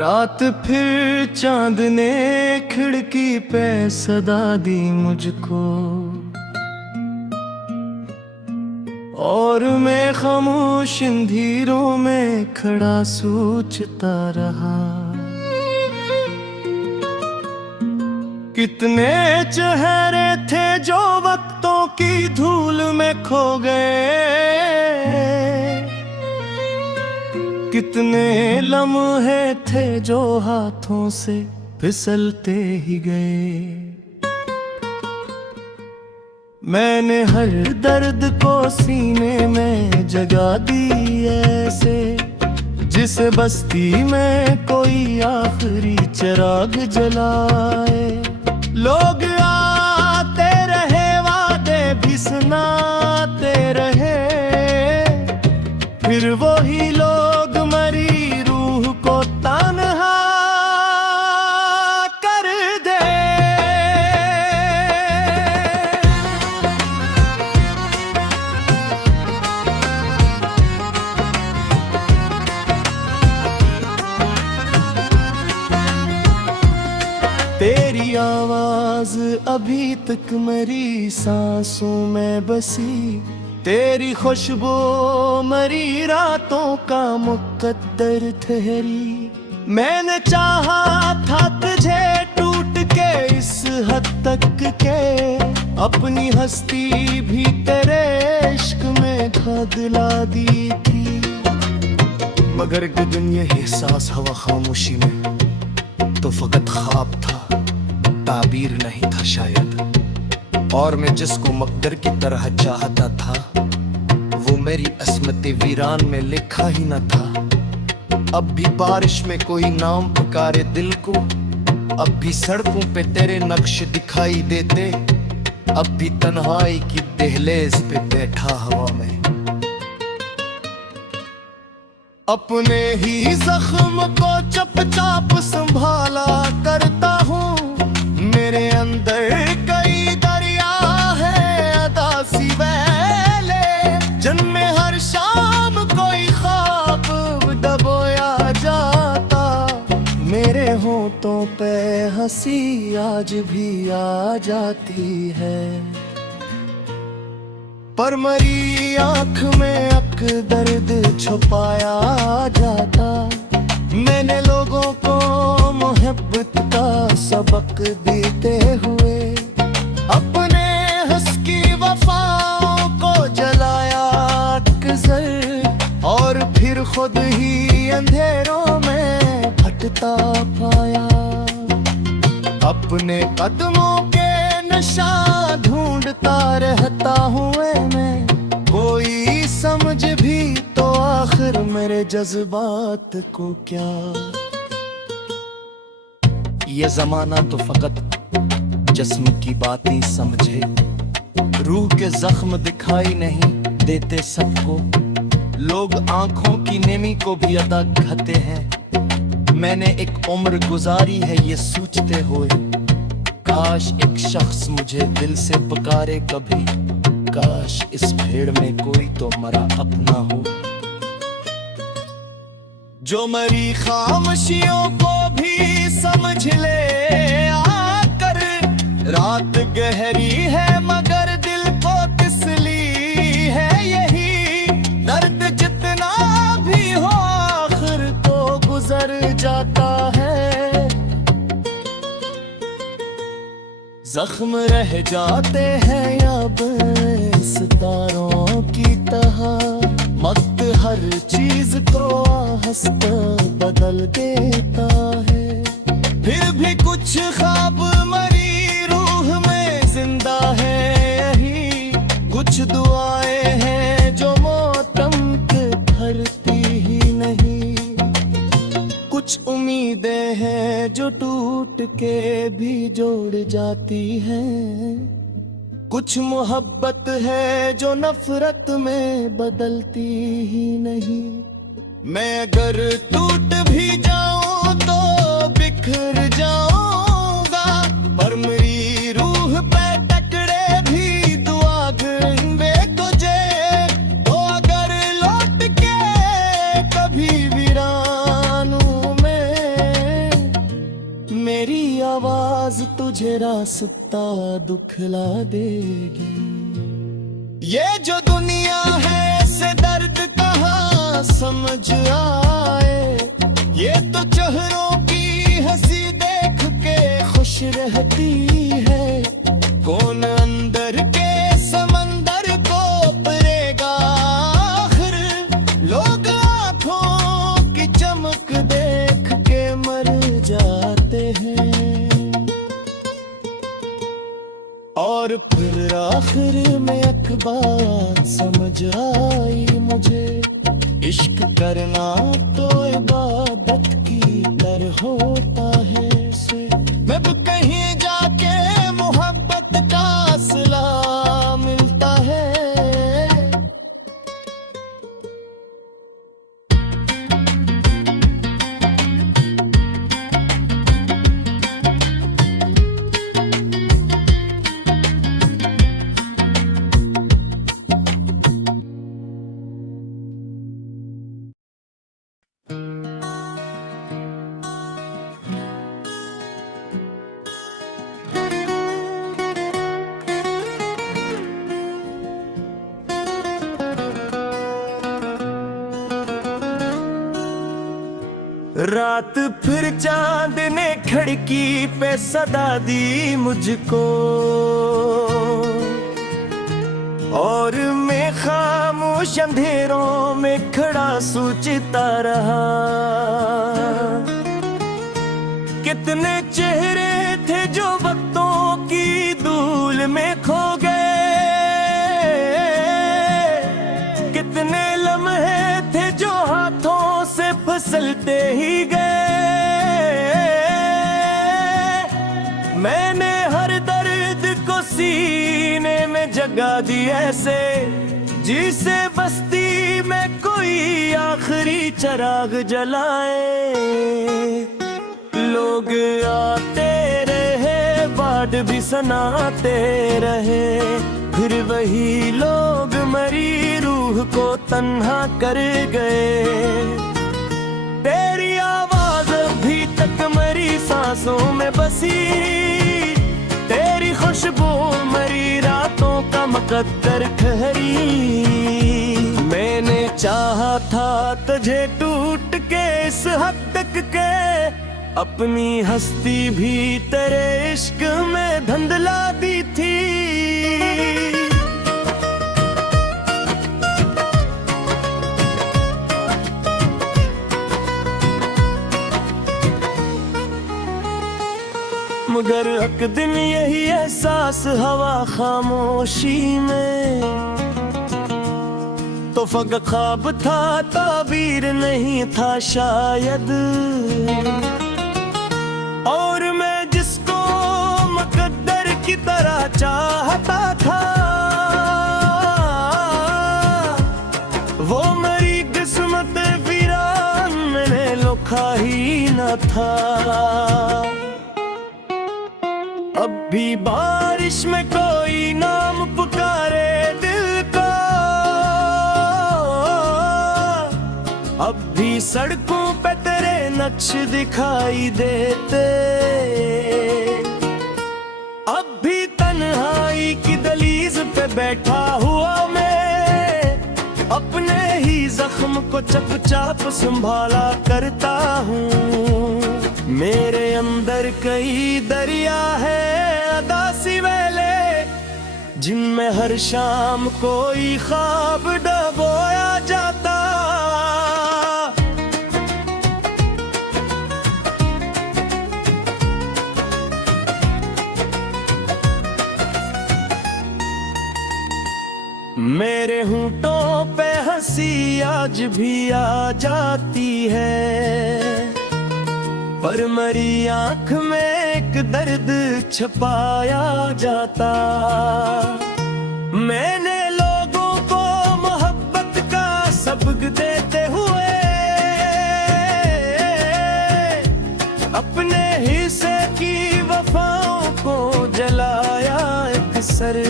रात फिर चांद ने खिड़की पे सदा दी मुझको, और मैं खामोश अंधेरों में खड़ा सोचता रहा। कितने चेहरे थे जो वक्तों की धूल में खो गए, कितने लम्हे थे जो हाथों से फिसलते ही गए। मैंने हर दर्द को सीने में जगा दी ऐसे, जिसे बस्ती में कोई आखिरी चिराग जलाए। लोग आते रहे, वादे भी सुनाते रहे, फिर वही लोग मरी रूह को तन्हा कर दे। तेरी आवाज अभी तक मेरी सांसों में बसी, तेरी खुशबू मरी रातों का मुकद्दर ठहरी। मैंने चाहा था तुझे टूट के इस हद तक के, अपनी हस्ती भी तेरे इश्क में खो दिला दी थी। मगर एक दिन ये एहसास हुआ खामोशी में, तो फकत ख्वाब था, ताबीर नहीं था शायद। और मैं जिसको मकदर की तरह चाहता था, वो मेरी अस्मत वीरान में लिखा ही न था। अब भी बारिश में कोई नाम पुकारे दिल को, अब भी सड़कों पे तेरे नक्श दिखाई देते, अब भी तन्हाई की दहलीज पे बैठा हवा में अपने ही जख्म को चुपचाप संभाला करता हूँ। मेरे अंदर कई दरिया है अदासी वैले, जिनमें हर शाम कोई ख्वाब डबोया जाता। मेरे होठों पे हंसी आज भी आ जाती है, पर मरी आँख में अक दर्द छुपाया जाता। मैंने लोगों को मोहब्बत का सबक देते हुए, अपने हंस की वफाओं को जलाया अक्सर, और फिर खुद ही अंधेरों में भटकता पाया। अपने कदमों के निशान ढूंढता रहता हूँ मैं, कोई समझ भी तो आखिर मेरे जज्बात को क्या। ये जमाना तो फकत जिस्म की बातें समझे, रूह के जख्म दिखाई नहीं देते सबको। लोग आंखों की नेमी को भी अदा कहते हैं। मैंने एक उम्र गुजारी है ये सोचते हुए, काश एक शख्स मुझे दिल से पुकारे कभी, काश इस भीड़ में कोई तो मरा अपना हो, जो मरी खामोशियों को भी समझ ले आकर। रात गहरी है मगर दिल को तसली है यही, दर्द जितना भी हो आखिर तो गुजर जाता है। जख्म रह जाते हैं अब सितारों की तरह, वक्त हर चीज को हंसता बदल देता है। फिर भी कुछ ख्वाब मरी रूह में जिंदा है यही, कुछ दुआएं हैं जो मौतम के भरती ही नहीं, कुछ उम्मीदें हैं जो टूट के भी जोड़ जाती हैं, कुछ मोहब्बत है जो नफरत में बदलती ही नहीं। मैं अगर टूट भी जाऊं तो बिखर जाऊंगा, पर मेरी रूह पे टकरे भी दुआ गूंगे तुझे। तो अगर लौट के कभी वीरानों में तुझे रास्ता दुखला देगी। ये जो दुनिया है से दर्द कहाँ समझ आए, ये तो चेहरों की हंसी देख के खुश रहती है। कौन अंदर के समंदर को परेगा, आखिर लोग आँखों की चमक देख के मर जाते हैं। और फिर आखिर में एक बात समझ आई मुझे, इश्क करना तो इबादत की तरह होता है। मैं कहीं जाके मोहब्बत का असला मिलता है। रात फिर चांद ने खिड़की पे सदा दी मुझको, और मैं खामोश अंधेरों में खड़ा सोचता रहा। कितने चेहरे थे जो वक्तों की धूल में खो गए, कितने लम्हे थे जो हाथों से फिसलते ही गए। मैंने हर दर्द को सीने में जगा दी ऐसे, जिसे बस्ती में कोई आखिरी चिराग जलाए। लोग आते रहे, बात भी सुनाते रहे, फिर वही लोग मरी रूह को तन्हा कर गए। तेरी आवाज अभी तक मरी सांसों में बसी, तेरी खुशबू मरी रातों का मुकद्दर ठहरी। मैंने चाहा था तुझे टूट के इस हद तक के, अपनी हस्ती भी तेरे इश्क में धंधला दी थी। मगर एक दिन यही एहसास हवा खामोशी में, तो फकत ख्वाब था ताबीर नहीं था शायद। और मैं जिसको मुकद्दर की तरह चाहता था, वो मेरी किस्मत वीरान मैंने लिखा ही न था। अब भी बारिश में कोई नाम पुकारे दिल का, अब भी सड़कों पे तेरे नक्श दिखाई देते। अब भी तन्हाई की दलीज पे बैठा हुआ मैं, अपने ही जख्म को चुपचाप संभाला करता हूँ। मेरे अंदर कई दरिया है अदासी वेले, जिनमें हर शाम कोई ख्वाब डबोया जाता। मेरे होंठों पे हंसी आज भी आ जाती है, पर मरी आंख में एक दर्द छुपाया जाता। मैंने लोगों को मोहब्बत का सबक देते हुए, अपने हिस्से की वफाओं को जलाया अक्सर।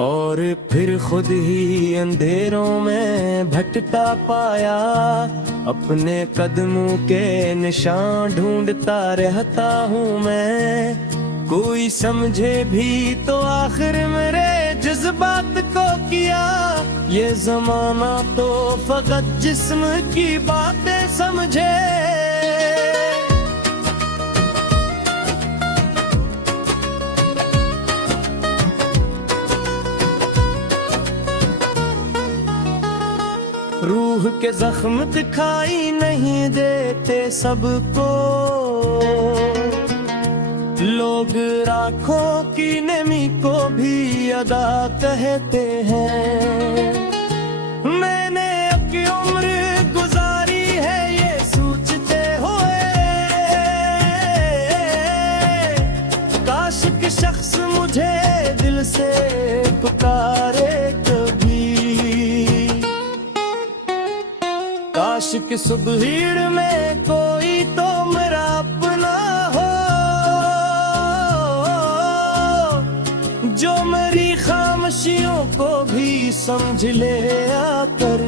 और और फिर खुद ही अंधेरों में भटका पाया, अपने कदमों के निशान ढूंढता रहता हूँ मैं। कोई समझे भी तो आखिर मेरे जज्बात को किया, ये जमाना तो फकत जिस्म की बातें समझे। रूह के जख्म दिखाई नहीं देते सबको, लोग राखों की नमी को भी अदा कहते हैं। मैंने अपनी उम्र गुजारी है ये सोचते हुए, काश कि शख्स मुझे दिल से पुकारे कभी, काश कि सुबह में कोई तो मेरा अपना हो, जो मेरी खामोशियों को भी समझ ले आकर।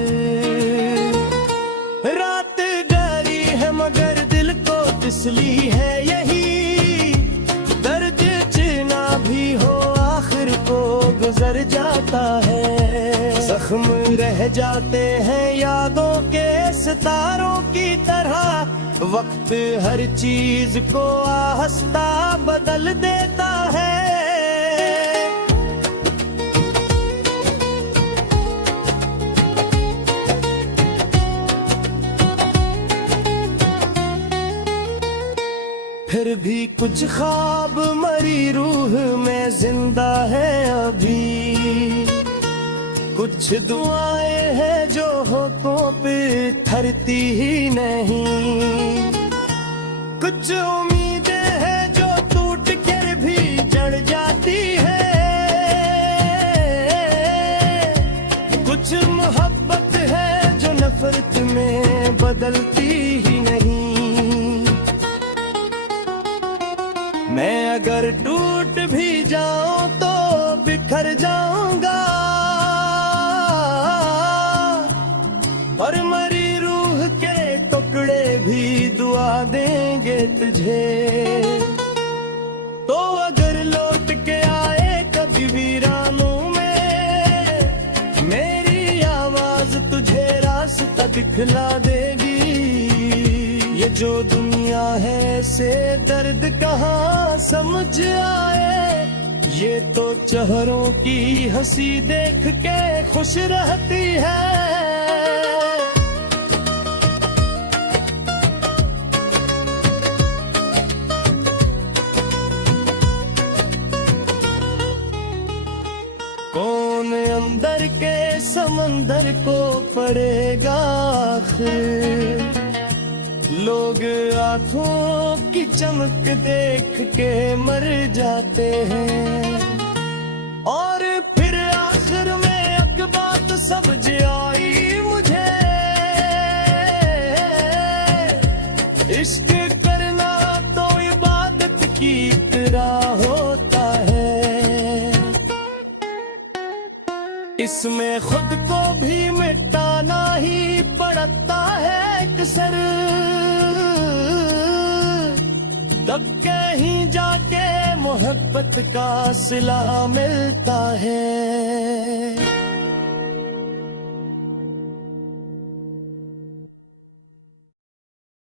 रात गहरी है मगर दिल को तसली है यही, दर्द जितना भी हो आखिर को गुजर जाता है। जख्म रह जाते हैं यादों के सितारों की तरह, वक्त हर चीज को आहिस्ता बदल देता है। फिर भी कुछ ख्वाब मरी रूह में जिंदा है अभी, कुछ दुआएं हैं जो होठों पे ठहरती ही नहीं, कुछ उम्मीदें हैं जो टूट कर भी जड़ जाती है, कुछ मोहब्बत है जो नफरत में बदलती ही नहीं। मैं अगर टूट भी जाऊं तो बिखर जाऊंगा, और मरी रूह के टुकड़े भी दुआ देंगे तुझे। तो अगर लौट के आए कभी वीरानों में, मेरी आवाज तुझे रास्ता दिखला देगी। ये जो दुनिया है से दर्द कहाँ समझ आए, ये तो चेहरों की हंसी देख के खुश रहती है। कौन अंदर के समंदर को पड़ेगा आखिर, लोग आंखों की चमक देख के मर जाते हैं, और फिर आखिर में एक बात समझ आई मुझे, इश्क करना तो इबादत की तरह होता है, इसमें खुद को भी मिटाना ही पड़ता है अक्सर, तब कहीं जाके मोहब्बत का सिला मिलता है।